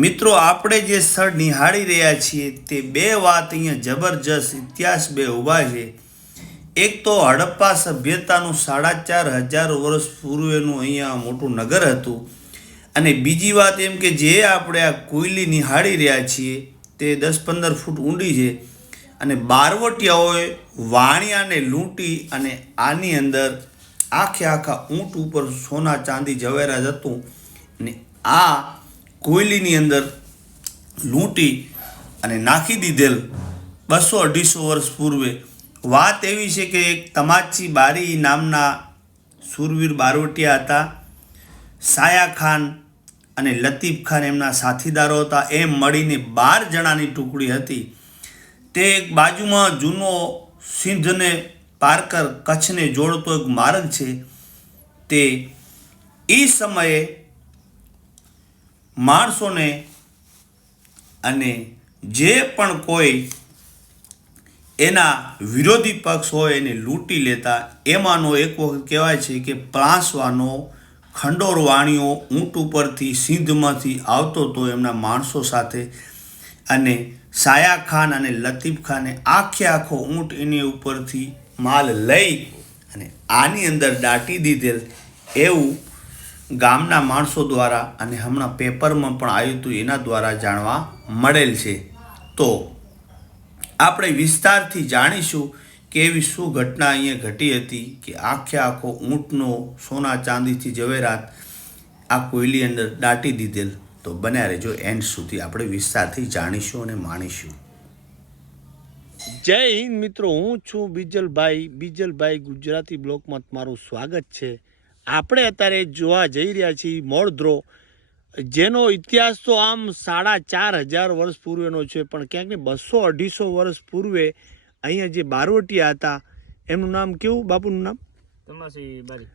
મિત્રો, આપણે જે સ્થળ નિહાળી રહ્યા છીએ તે બે વાત અહીંયા જબરજસ્ત ઇતિહાસ બે ઊભા છે. એક તો હડપ્પા સભ્યતાનું સાડા ચાર હજાર વર્ષ પૂર્વેનું અહીંયા મોટું નગર હતું. અને બીજી વાત એમ કે જે આપણે આ કોયલી નિહાળી રહ્યા છીએ તે દસ પંદર ફૂટ ઊંડી છે અને બારવટિયાઓએ વાણિયાને લૂંટી અને આની અંદર આખે આખા ઊંટ ઉપર સોના ચાંદી જવેરાત હતું. અને આ કોયલીની અંદર લૂંટી અને નાખી દીધેલ બસો અઢીસો વર્ષ પૂર્વે. વાત એવી છે કે એક તમાચી બારી નામના સુરવીર બારોટિયા હતા. સાયા ખાન અને લતીફ ખાન એમના સાથીદારો હતા. એમ મળીને બાર જણાની ટુકડી હતી. તે એક બાજુમાં જૂનો સિંધને પારકર કચ્છને જોડતો એક માર્ગ છે. તે એ સમયે માણસોને અને જે પણ કોઈ એના વિરોધી પક્ષ હોય એને લૂંટી લેતા, એમાંનો એક વખત કહેવાય છે કે પ્રાંસવાનો ખંડોર વાણીઓ ઊંટ ઉપરથી સિંધમાંથી આવતો હતો એમના માણસો સાથે અને સાયા ખાન અને લતીફ ખાને આખે આખો ઊંટ એની ઉપરથી માલ લઈ અને આની અંદર દાટી દીધેલ એવું ગામના માણસો દ્વારા અને હમણાં પેપરમાં પણ આવ્યું હતું એના દ્વારા જાણવા મળેલ છે. તો આપણે વિસ્તારથી જાણીશું કે એવી શું ઘટના અહીંયા ઘટી હતી કે આખે આખો ઊંટનો સોના ચાંદીથી જવેરાત આ કોયલી અંદર દાટી દીધેલ. તો બન્યા રહેજો એન્ડ સુધી આપણે વિસ્તારથી જાણીશું અને માણીશું. જય હિન્દ મિત્રો, હું છું બીજલભાઈ. બીજલભાઈ ગુજરાતી બ્લોકમાં તમારું સ્વાગત છે. આપણે અત્યારે જોવા જઈ રહ્યા છીએ મોળદ્રો જેનો ઇતિહાસ તો આમ સાડા ચાર હજાર વર્ષ પૂર્વેનો છે પણ ક્યાંક ને બસો અઢીસો વર્ષ પૂર્વે અહીંયા જે બારવટીયા હતા એમનું નામ કેવું બાપુનું નામ?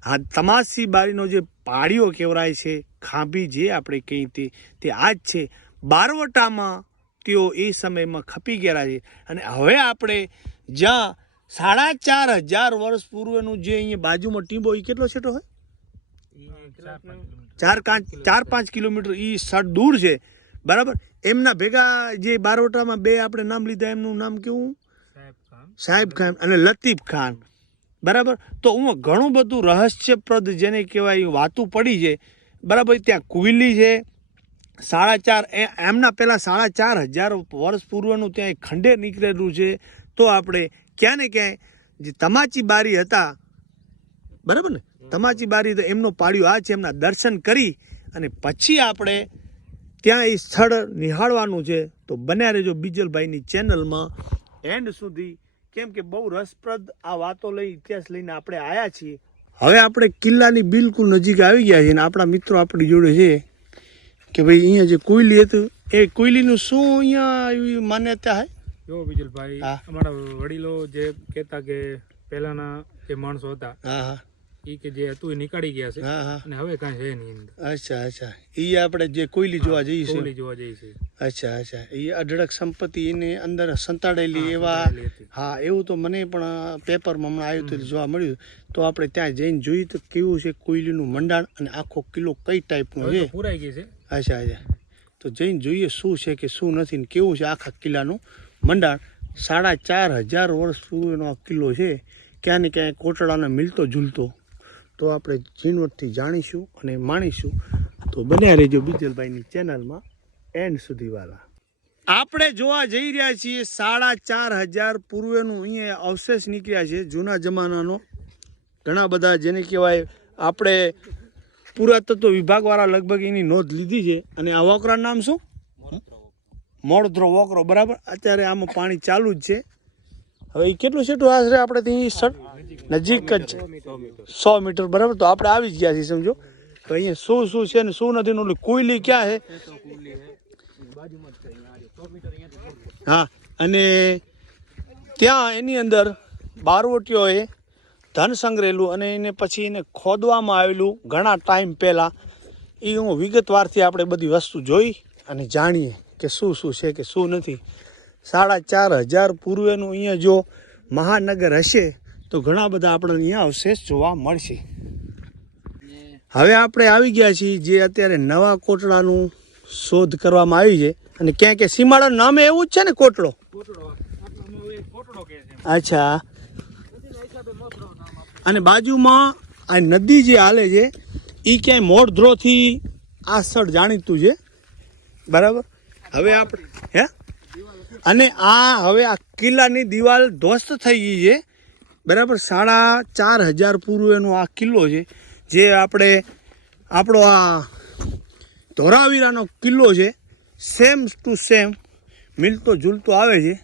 હા તમાસી બારીનો જે પાળીઓ કહેવાય છે ખાંભી જે આપણે કહીએ તે તે આ જ છે. બારવટામાં તેઓ એ સમયમાં ખપી ગયેલા છે. અને હવે આપણે જ્યાં સાડા ચાર હજાર વર્ષ પૂર્વેનું જે અહીંયા બાજુમાં ટીંબો એ કેટલો છેટો હોય? ચાર પાંચ ચાર પાંચ કિલોમીટર એ સ્થળ દૂર છે. બરાબર? એમના ભેગા જે બારોટામાં બે આપણે નામ લીધા એમનું નામ કેવું? સાહેબ ખાન. અને લતીફ ખાન. બરાબર? તો હું ઘણું બધું રહસ્યપ્રદ જેને કહેવાય વાતું પડી છે. બરાબર? ત્યાં કુવિલી છે. સાડા ચાર એ એમના પહેલાં સાડા ચાર હજાર વર્ષ પૂર્વનું ત્યાં એક ખંડેર નીકળેલું છે. તો આપણે ક્યાં ને ક્યાંય જે તમાચી બારી હતા બરાબર ને? તમાચી બારી તો એમનો પાડ્યો આ છે એમના દર્શન કરી અને પછી આપણે ત્યાં એ સ્થળ નિહાળવાનું છે. તો બન્યા રહેજો બીજલભાઈની ચેનલમાં. એન્ડ સુધી કેમ કે બહુ રસપ્રદ આ વાતો લઈ ઇતિહાસ લઈને આપણે આવ્યા છીએ. હવે આપણે કિલ્લાની બિલકુલ નજીક આવી ગયા છીએ અને આપણા મિત્રો આપણી જોડે છે કે ભાઈ અહીંયા જે કોયલી હતું એ કોયલીનું શું અહીંયા એવી માન્યતા હે જો બીજલભાઈ અમારા વડીલો જે કહેતા કે પહેલાના જે માણસો હતા હા હા. એ કે જે હતું એ નીકાળી ગયા છે. અને હવે કાંઈ છે નહીં અંદર. અચ્છા અચ્છા. એ આપણે જે કોયલી જોવા જઈએ જોવા છે અચ્છા અચ્છા. એ અઢળક સંપત્તિ એની અંદર સંતાડેલી એવા હા એવું તો મને પણ પેપરમાં હમણાં આવ્યું હતું જોવા મળ્યું. તો આપણે ત્યાં જઈને જોઈએ તો કેવું છે કોયલીનું મંડાણ અને આખો કિલ્લો કઈ ટાઈપનો છે? પૂરાઈ ગઈ છે. અચ્છા અચ્છા. તો જઈને જોઈએ શું છે કે શું નથી ને કેવું છે આખા કિલ્લાનું મંડાણ. સાડા ચાર હજાર વર્ષ પૂર્વેનો આ કિલ્લો છે. ક્યાં ને ક્યાંય કોટડાને મિલતો ઝૂલતો. તો આપણે ઝીણવટથી જાણીશું અને માણીશું. તો બન્યા રહેજો બીજલભાઈની ચેનલમાં એન્ડ સુધી વાલા આપણે જોવા જઈ રહ્યા છીએ સાડા ચાર હજાર પૂર્વેનું અહીંયા અવશેષ નીકળ્યા છે જૂના જમાનાનો. ઘણા બધા જેને કહેવાય આપણે પુરાતત્વ વિભાગવાળા લગભગ એની નોંધ લીધી છે. અને આ વોકરાનું નામ શું? મોડદ્રો વોકરો. બરાબર? અત્યારે આમાં પાણી ચાલુ જ છે. હવે એ કેટલું છેટું આશરે આપણે ત્યાં નજીક જ છે. સો મીટર, બરાબર? તો આપણે આવી જ ગયા છીએ, સમજો? તો અહીંયા શું શું છે ને શું નથી ઓલું કોયલી ક્યાં છે? હા, અને ત્યાં એની અંદર બારવટીઓએ ધન સંગ્રહેલું અને એને પછી એને ખોદવામાં આવેલું ઘણા ટાઈમ પહેલાં. એ હું વિગતવારથી આપણે બધી વસ્તુ જોઈ અને જાણીએ કે શું શું છે કે શું નથી. સાડા ચાર હજાર પૂર્વેનું અહીંયા જો મહાનગર હશે તો ઘણા બધા આપણને અહીંયા અવશેષ જોવા મળશે. હવે આપણે આવી ગયા છીએ જે અત્યારે નવા કોટડાનું શોધ કરવામાં આવી છે અને ક્યાં ક્યાં સીમાડા નામે એવું જ છે ને કોટડો? અચ્છા. અને બાજુમાં આ નદી જે હાલે છે એ ક્યાંય મોરધ્રોથી આ સ્થળ જાણીતું છે. બરાબર? હવે આપણે હે? અને આ હવે આ કિલ્લાની દિવાલ ધ્વસ્ત થઈ ગઈ છે. બરાબર? સાડા ચાર હજાર પૂર્વેનો આ કિલ્લો છે, જે આપણે, આપણો આ ધોરાવીરાનો કિલ્લો છે સેમ ટુ સેમ મિલતો ઝૂલતો આવે છે,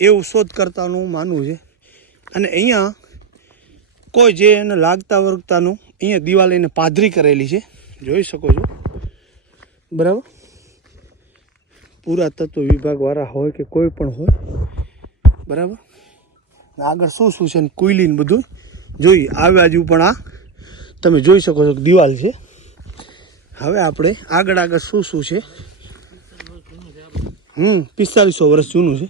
એવું શોધકર્તાનું માનવું છે. અને અહીંયા કોઈ જે એને લાગતા વર્ગતાનું અહીંયા દિવાલ એને પાધરી કરેલી છે, જોઈ શકો છો. બરાબર? પુરાતત્વ વિભાગવાળા હોય કે કોઈ પણ હોય. બરાબર? આગળ શું શું છે ને કોયલીને બધું જોઈએ આ બાજુ પણ આ. તમે જોઈ શકો છો કે દિવાલ છે. હવે આપણે આગળ આગળ શું શું છે? હમ પિસ્તાલીસો વર્ષ જૂનું છે.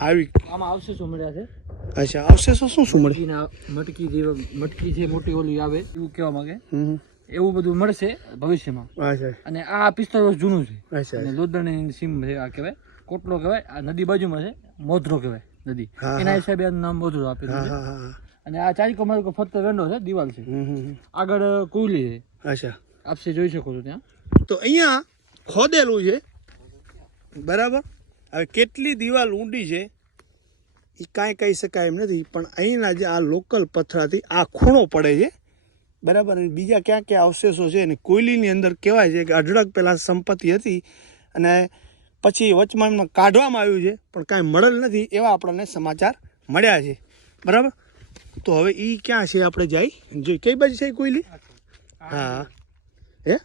આવી. આમાં અવશેષો મળ્યા છે. અચ્છા અવશેષો શું શું મળે? મટકી જે મટકી છે મોટી ઓલી આવે એવું કહેવા માંગે. એવું બધું મળશે ભવિષ્યમાં. અચ્છા. અને આ પિસ્તાળીસ વર્ષ જૂનું છે. અચ્છા અને લોદરણી સીમ છે આ કહેવાય. કોટલો કહેવાય આ નદી બાજુમાં છે મોધરો કહેવાય. નદી. એના હિસાબે નામ બધું આપેલું છે. અને આ ચારિકો માર્ગો ફક્ત વેંડો છે દિવાલ છે. આગળ કુલી છે. અચ્છા. આપશે જોઈ શકો છો ત્યાં. તો અહીંયા ખોદેલું છે. બરાબર? હવે કેટલી દિવાલ ઊંડી છે એ કાંઈ કહી શકાય એમ નથી પણ અહીંના જે આ લોકલ પથરાથી આ ખૂણો પડે છે. બરાબર? અને બીજા ક્યાં ક્યાં અવશેષો છે અને કોયલીની અંદર કહેવાય છે કે અઢળક પહેલાં સંપત્તિ હતી અને પછી વચમાનમાં કાઢવામાં આવ્યું છે, પણ કાંઈ મળેલ નથી એવા આપણને સમાચાર મળ્યા છે. બરાબર? તો હવે એ ક્યાં છે આપણે જઈ જોઈ કઈ બાજુ છે કોઈલી હા. હે?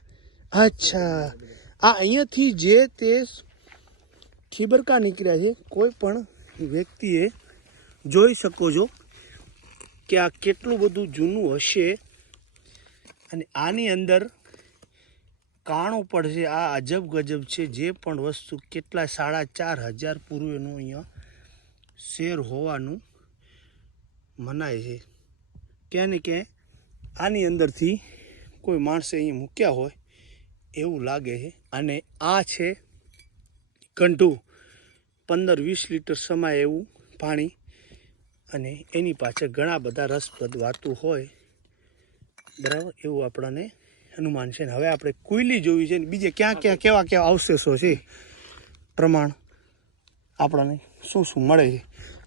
અચ્છા. આ અહીંયાથી જે તે ખીબરકા નીકળ્યા છે, કોઈ પણ વ્યક્તિએ જોઈ શકો છો કે આ કેટલું બધું જૂનું હશે અને આની અંદર કાણું પડશે આ અજબ ગજબ છે. જે પણ વસ્તુ કેટલા સાડા ચાર હજાર પૂર્વેનું અહીંયા શેર હોવાનું મનાય છે. ક્યાં ને ક્યાંય આની અંદરથી કોઈ માણસે અહીં મૂક્યા હોય એવું લાગે છે. અને આ છે કંઠું પંદર વીસ લીટર સમાય એવું પાણી. અને એની પાછળ ઘણા બધા રસપ્રદ વાતું હોય. બરાબર? એવું આપણને અનુમાન છે ને હવે આપણે કોયલી જોવી છે ને બીજે ક્યાં ક્યાં કેવા કેવા અવશેષો છે? પ્રમાણ આપણને શું શું મળે છે?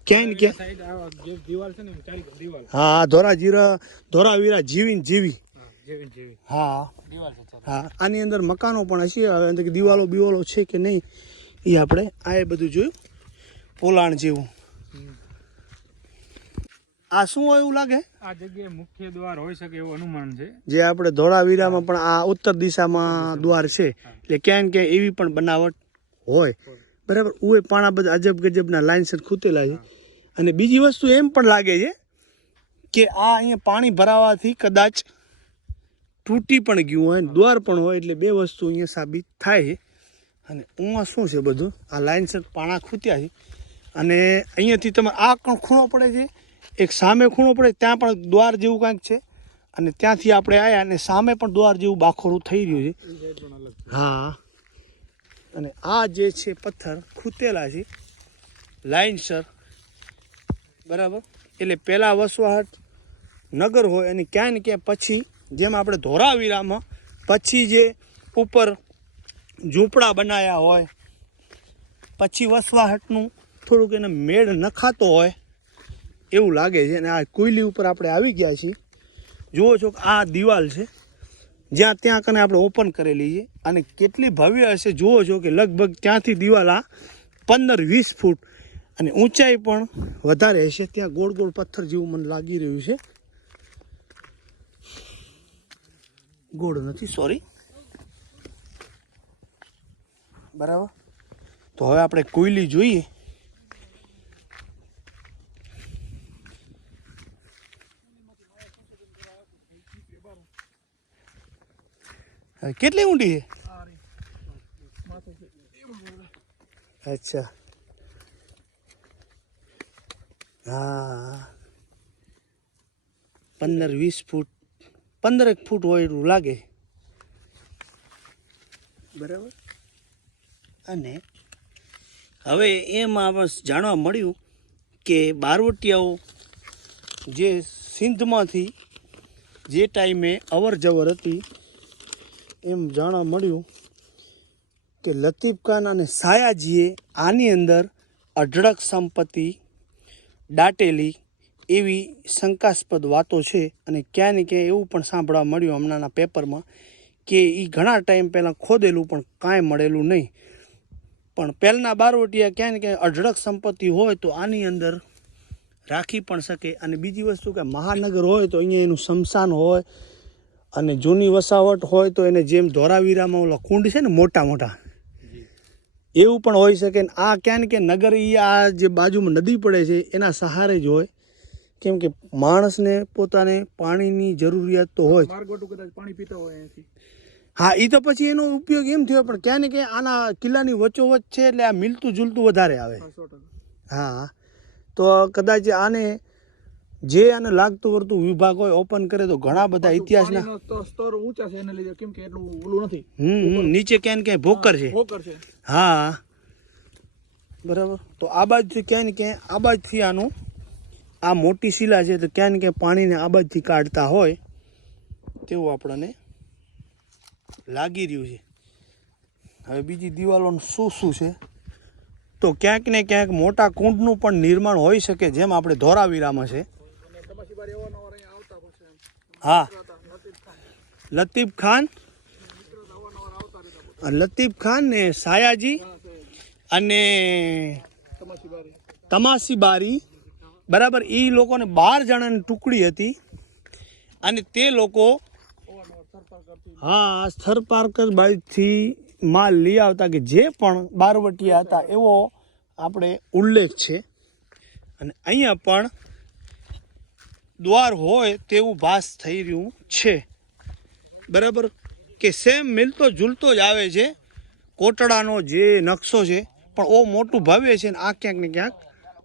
ક્યાંય ને ક્યાં હા ધોરા જે દિવાલ છે ને એમ ચારી દિવાલ. હા ધોરાજીરા ધોરાવીરા જીવીને જીવી. હા જેવી. હા. દિવાલ છે ચાલો. હા આની અંદર મકાનો પણ હશે હવે અંદર દિવાલો બિવાલો છે કે નહીં એ આપણે આ એ બધું જોયું? પોલાણ જેવું. આ શું હોય એવું લાગે? આ જગ્યાએ મુખ્ય દ્વાર હોઈ શકે એવું અનુમાન છે. જે આપણે ધોળાવીરામાં પણ આ ઉત્તર દિશામાં દ્વાર છે. એટલે ક્યાંય ક્યાંય એવી પણ બનાવટ હોય. બરાબર? ઉએ પાણા બધા અજબ ગજબના લાઇનસર ખૂતેલા છે. અને બીજી વસ્તુ એમ પણ લાગે છે કે આ અહીંયા પાણી ભરાવાથી કદાચ તૂટી પણ ગયું હોય દ્વાર પણ હોય એટલે બે વસ્તુ અહીંયા સાબિત થાય છે. અને ઉમાં શું છે બધું? આ લાઇનસર પાણા ખૂત્યા છે. અને અહીંયાથી તમે આ પણ ખૂણો પડે છે. એક સામે ખૂણો પડે, ત્યાં પણ દ્વાર જેવું કાંઈક છે. અને ત્યાંથી આપણે આવ્યા અને સામે પણ દ્વાર જેવું બાખોરું થઈ રહ્યું છે. હા. અને આ જે છે પથ્થર, ખૂતેલા છે. લાઇનસર બરાબર? એટલે પહેલાં વસવાટ નગર હોય અને ક્યાંય ને ક્યાંય પછી, જેમ આપણે ધોરાવીરામાં, પછી જે ઉપર ઝૂંપડા બનાવ્યા હોય, પછી વસવાહટનું થોડુંક એને મેળ નખાતો હોય એવું લાગે છે અને આ કોયલી ઉપર આપણે આવી ગયા છીએ. જુઓ છો કે આ દિવાલ છે, જ્યાં ત્યાં કને આપણે ઓપન કરેલી છે અને કેટલી ભવ્ય હશે. જુઓ છો કે લગભગ ત્યાંથી દિવાલ આ પંદર વીસ ફૂટ અને ઊંચાઈ પણ વધારે હશે. ત્યાં ગોળ ગોળ પથ્થર જેવું મને લાગી રહ્યું છે. ગોળ નથી સોરી બરાબર? તો હવે આપણે કોયલી જોઈએ. કેટલી ઊંડી છે? અચ્છા. હા. પંદર, વીસ ફૂટ પંદરેક ફૂટ હોય એવું લાગે. બરાબર? અને હવે એમાં જાણવા મળ્યું કે બારવટિયાઓ જે સિંધમાંથી જે ટાઈમે અવર જવર હતી એમ જાણવા મળ્યું કે લતીફ ખાન અને સાયાજીએ આની અંદર અઢળક સંપત્તિ દાટેલી એવી શંકાસ્પદ વાતો છે અને ક્યાં ને ક્યાં એવું પણ સાંભળવા મળ્યું હમણાંના પેપરમાં કે એ ઘણા ટાઈમ પહેલાં ખોદેલું પણ કાંઈ મળેલું નહીં. પણ પહેલના બારવટીયા ક્યાં ને ક્યાંય અઢળક સંપત્તિ હોય તો આની અંદર રાખી પણ શકે. અને બીજી વસ્તુ કે મહાનગર હોય તો અહીંયા એનું શમશાન હોય અને જૂની વસાવટ હોય તો એને જેમ ધોરાવીરામાં ઓલા કુંડ છે ને મોટા મોટા એવું પણ હોઈ શકે. ને આ ક્યાં ક્યાં નગર એ આ જે બાજુમાં નદી પડે છે એના સહારે જ હોય. કેમ કે માણસને પોતાને પાણીની જરૂરિયાત તો હોય પાણી પીતા હોય હા એ તો પછી એનો ઉપયોગ એમ થયો પણ ક્યાં ને ક્યાં આના કિલ્લાની વચ્ચોવચ્ચ છે એટલે આ મિલતું જુલતું વધારે આવે. હા તો કદાચ આને જે આને લાગતું વર્તું વિભાગ હોય ઓપન કરે તો ઘણા બધા ઇતિહાસના સ્તર ઊંચા છે એને લીધે કેમ કે એટલું ઓલું નથી. હમ નીચે ક્યાં ને ક્યાંય ભોકર છે. ભોકર છે. હા. બરાબર. તો આ બાજુથી ક્યાંય ક્યાંય આ બાજુથી આનું આ મોટી શિલા છે તો ક્યાંય ક્યાંય પાણીને આ બાજુથી કાઢતા હોય તેવું આપણને લાગી રહ્યું છે. હવે બીજી દિવાલોનું શું શું છે? તો ક્યાંક ને ક્યાંક મોટા કુંડનું પણ નિર્માણ હોઈ શકે જેમ આપણે ધોરાવીરામાં છે. હા. લતીફ ખાન? લતીફ ખાન ને સાયાજી અને તમાસી બારી બરાબર એ લોકોને બાર જણાની ટુકડી હતી. અને તે લોકો હા સ્થર પાર્કર બાજુથી માલ લઈ આવતા કે જે પણ બારવટીયા હતા, એવો આપણે ઉલ્લેખ છે. અને અહીંયા પણ દ્વાર હોય તેવું ભાસ થઈ રહ્યું છે. બરાબર? કે સેમ મિલતો ઝૂલતો જ આવે છે. કોટડાનો જે નકશો છે, પણ ઓ મોટું ભવ્ય છે ને આ ક્યાંક ને ક્યાંક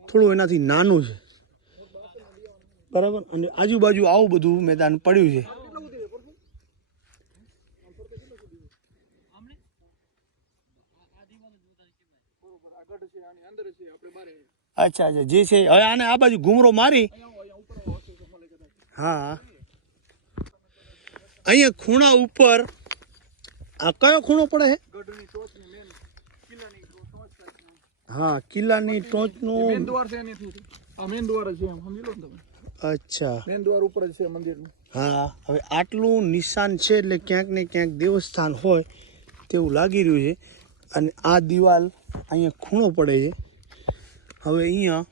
થોડું એનાથી નાનું છે. બરાબર? અને આજુબાજુ આવું બધું મેદાન પડ્યું છે. અચ્છા અચ્છા, જે છે હવે આને આ બાજુ ઘૂમરો મારી. હા. અહીંયા ખૂણા ઉપર આ કયો ખૂણો પડે છે હા કિલ્લાની મેન ટોચનું દ્વાર છે એનીથી આ મેન દ્વાર છે એમ સમજી લો તમે. અચ્છા. મેન દ્વાર ઉપર જ છે મંદિરનું. હા હવે આટલું નિશાન છે એટલે ક્યાંક ને ક્યાંક દેવસ્થાન હોય તેવું લાગી રહ્યું છે. અને આ દિવાલ અહીંયા ખૂણો પડે છે. હવે અહીંયા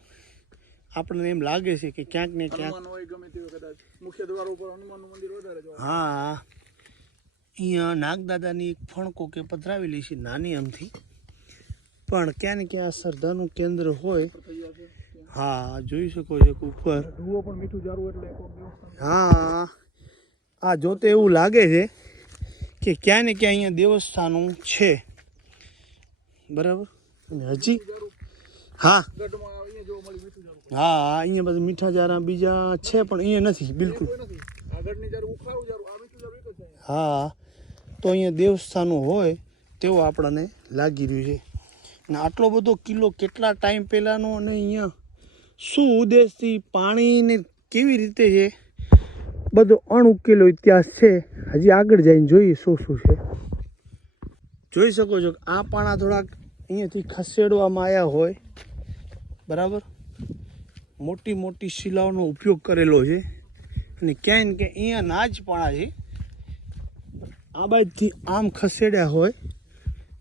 આપણને એમ લાગે છે કે ક્યાંક ને ક્યાંક હનુમાન મુખ્ય દ્વાર ઉપર હનુમાનનું મંદિર હા. અહીંયા નાગદાદાની એક ફણકો કે પધરાવેલી છે નાની અમથી પણ ક્યાં ને ક્યાં શ્રદ્ધાનું કેન્દ્ર હોય હા જોઈ શકો છો કે ઉપર. પણ મીઠું જારું એટલે હા. આ જોતે એવું લાગે છે કે ક્યાં ને ક્યાં અહીંયા દેવસ્થાનો છે. બરાબર? અને હજી હા. હા અહીંયા બધા મીઠા જારા બીજા છે પણ અહીંયા નથી બિલકુલ. હા તો અહીંયા દેવસ્થાનો હોય તેવો આપણને લાગી રહ્યું છે. અને આટલો બધો કિલ્લો કેટલા ટાઈમ પહેલાંનો અને અહીંયા શું ઉદ્દેશથી પાણીને કેવી રીતે છે? બધો અણઉકેલો ઇતિહાસ છે. હજી આગળ જઈને જોઈએ શું શું છે. જોઈ શકો છો કે આ પાણા થોડાક અહીંયાથી ખસેડવામાં આવ્યા હોય. બરાબર? મોટી મોટી શિલાઓનો ઉપયોગ કરેલો છે. અને ક્યાંય ક્યાંય અહીંયા ના જ પાણા છે. આ બાજુથી આમ ખસેડ્યા હોય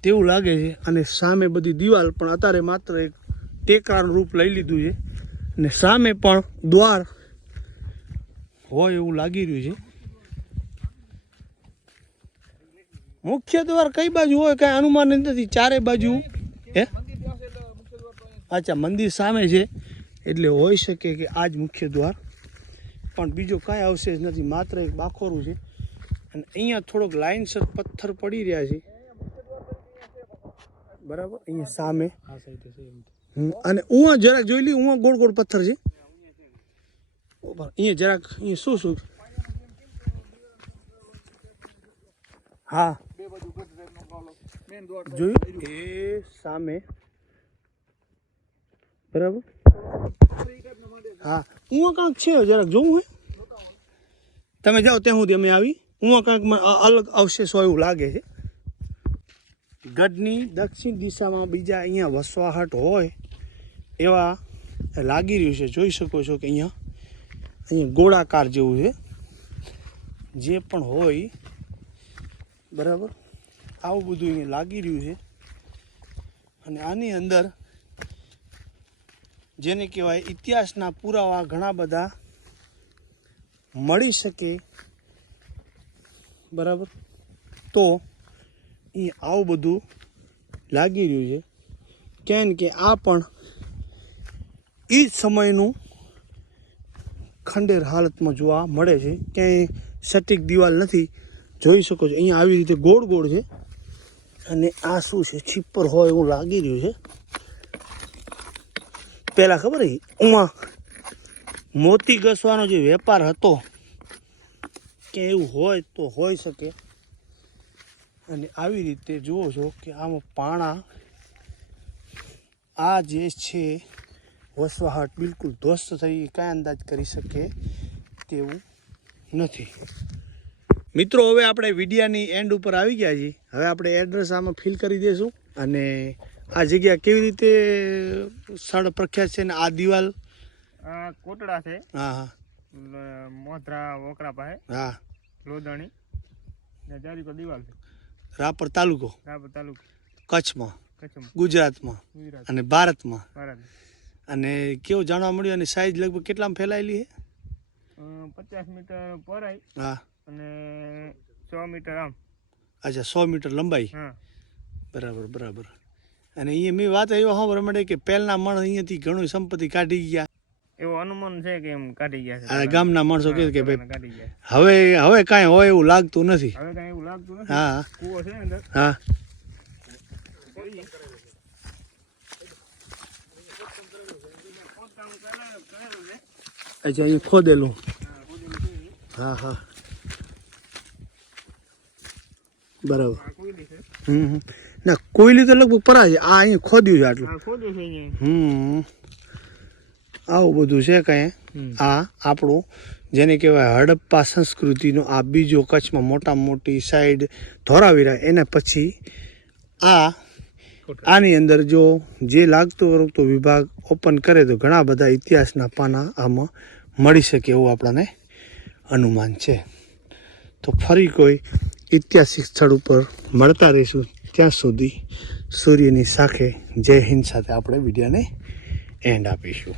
તેવું લાગે છે. અને સામે બધી દિવાલ પણ અત્યારે માત્ર એક ટેકરાનું રૂપ લઈ લીધું છે. અને સામે પણ દ્વાર હોય એવું લાગી રહ્યું છે. મુખ્ય દ્વાર કઈ બાજુ હોય કાંઈ અનુમાન નથી ચારે બાજુ, હે? અચ્છા, મંદિર સામે છે. એટલે હોઈ શકે કે આ જ મુખ્ય દ્વાર. પણ બીજો કાંઈ અવશેષ નથી, માત્ર એક બાખોરું છે. અને અહીંયા થોડોક લાઇનસર પથ્થર પડી રહ્યા છે. બરાબર? અહીંયા સામે. અને ઉવા જરાક જોઈ લી ઉવા ગોળ ગોળ પથ્થર છે. અહીંયા જરાક, અહીંયા શું શું? હા. જોયું? એ સામે. બરાબર? હા. હું કાંક છે જરાક, જોવું હે તમે જાઓ ત્યાં સુધી અમે આવી. હું કાંક અલગ અવશેષ હોય એવું લાગે છે. ગઢની દક્ષિણ દિશામાં બીજા અહીંયા વસવાહટ હોય એવા લાગી રહ્યું છે. જોઈ શકો છો કે અહીંયા અહીંયા ગોળાકાર જેવું છે. જે પણ હોય, બરાબર? આવું બધું અહીંયા લાગી રહ્યું છે. અને આની અંદર જેને કહેવાય ઇતિહાસના પુરાવા ઘણા બધા મળી શકે. બરાબર? તો એ આવું બધું લાગી રહ્યું છે. કેમ કે આ પણ એ જ સમયનું ખંડેર હાલતમાં જોવા મળે છે. ક્યાંય સટીક દિવાલ નથી. જોઈ શકો છો, અહીંયા આવી રીતે ગોળ ગોળ છે. અને આ શું છે? છીપર હોય એવું લાગી રહ્યું છે. પહેલાં ખબર ઉમાં મોતી ઘસવાનો જે વેપાર હતો, કે એવું હોય તો હોઈ શકે. અને આવી રીતે જુઓ છો કે આમાં પાણા આ જે છે વસવાહટ બિલકુલ ધ્વસ્ત થઈ, કાંઈ અંદાજ કરી શકે તેવું નથી. મિત્રો, હવે આપણે વિડિયાની એન્ડ ઉપર આવી ગયા છીએ. હવે આપણે એડ્રેસ આમાં ફિલ કરી દઈશું અને આ જગ્યા કેવી રીતે સ્થળ પ્રખ્યાત છે ને આ દિવાલ? આ કોટડા છે. હા હા. મોધરા વોકરા પાસે. હા. લોદણી. ને ચારીકો દિવાલ છે. રાપર તાલુકો. રાપર તાલુકો. કચ્છમાં. કચ્છમાં. ગુજરાતમાં. ગુજરાત. અને ભારતમાં. ભારત. અને કેવું જાણવા મળ્યું અને સાઈઝ લગભગ કેટલામાં ફેલાયેલી છે? પચાસ મીટર પહોળાઈ હા. અને સો મીટર આમ. અચ્છા સો મીટર લંબાઈ. હા. બરાબર બરાબર. અને અહીંયા મેં વાત એવો સાંભળવા મળે કે પહેલના માણસ અહીંયાથી ઘણું સંપત્તિ કાઢી ગયા. એવું અનુમાન છે કે એમ કાઢી ગયા છે ગામના માણસો કહે કે ભાઈ હવે હવે કાંઈ હોય એવું લાગતું નથી. હવે કઈ એવું લાગતું નથી? હા. કૂવો છે અંદર? હા. અચ્છા અહીં ખોદેલું. હા હા. બરાબર. હમ હમ. ના કોયલી તો લગભગ પરા છે આ અહીં ખોદ્યું છે આટલું. ખોદ્યું છે હમ. આવું બધું છે કંઈ. આ આપણું જેને કહેવાય હડપ્પા સંસ્કૃતિનો આ બીજો કચ્છમાં મોટા મોટી સાઈડ ધોરાવીરા એના પછી આ આની અંદર જો જે લાગતો વળગતો વિભાગ ઓપન કરે તો ઘણા બધા ઇતિહાસના પાના આમાં મળી શકે એવું આપણને અનુમાન છે. તો ફરી કોઈ ઐતિહાસિક સ્થળ ઉપર મળતા રહીશું. ત્યાં સુધી સૂર્યની સાખે જય હિન્દ સાથે આપણે વિડીયોને એન્ડ આપીશું.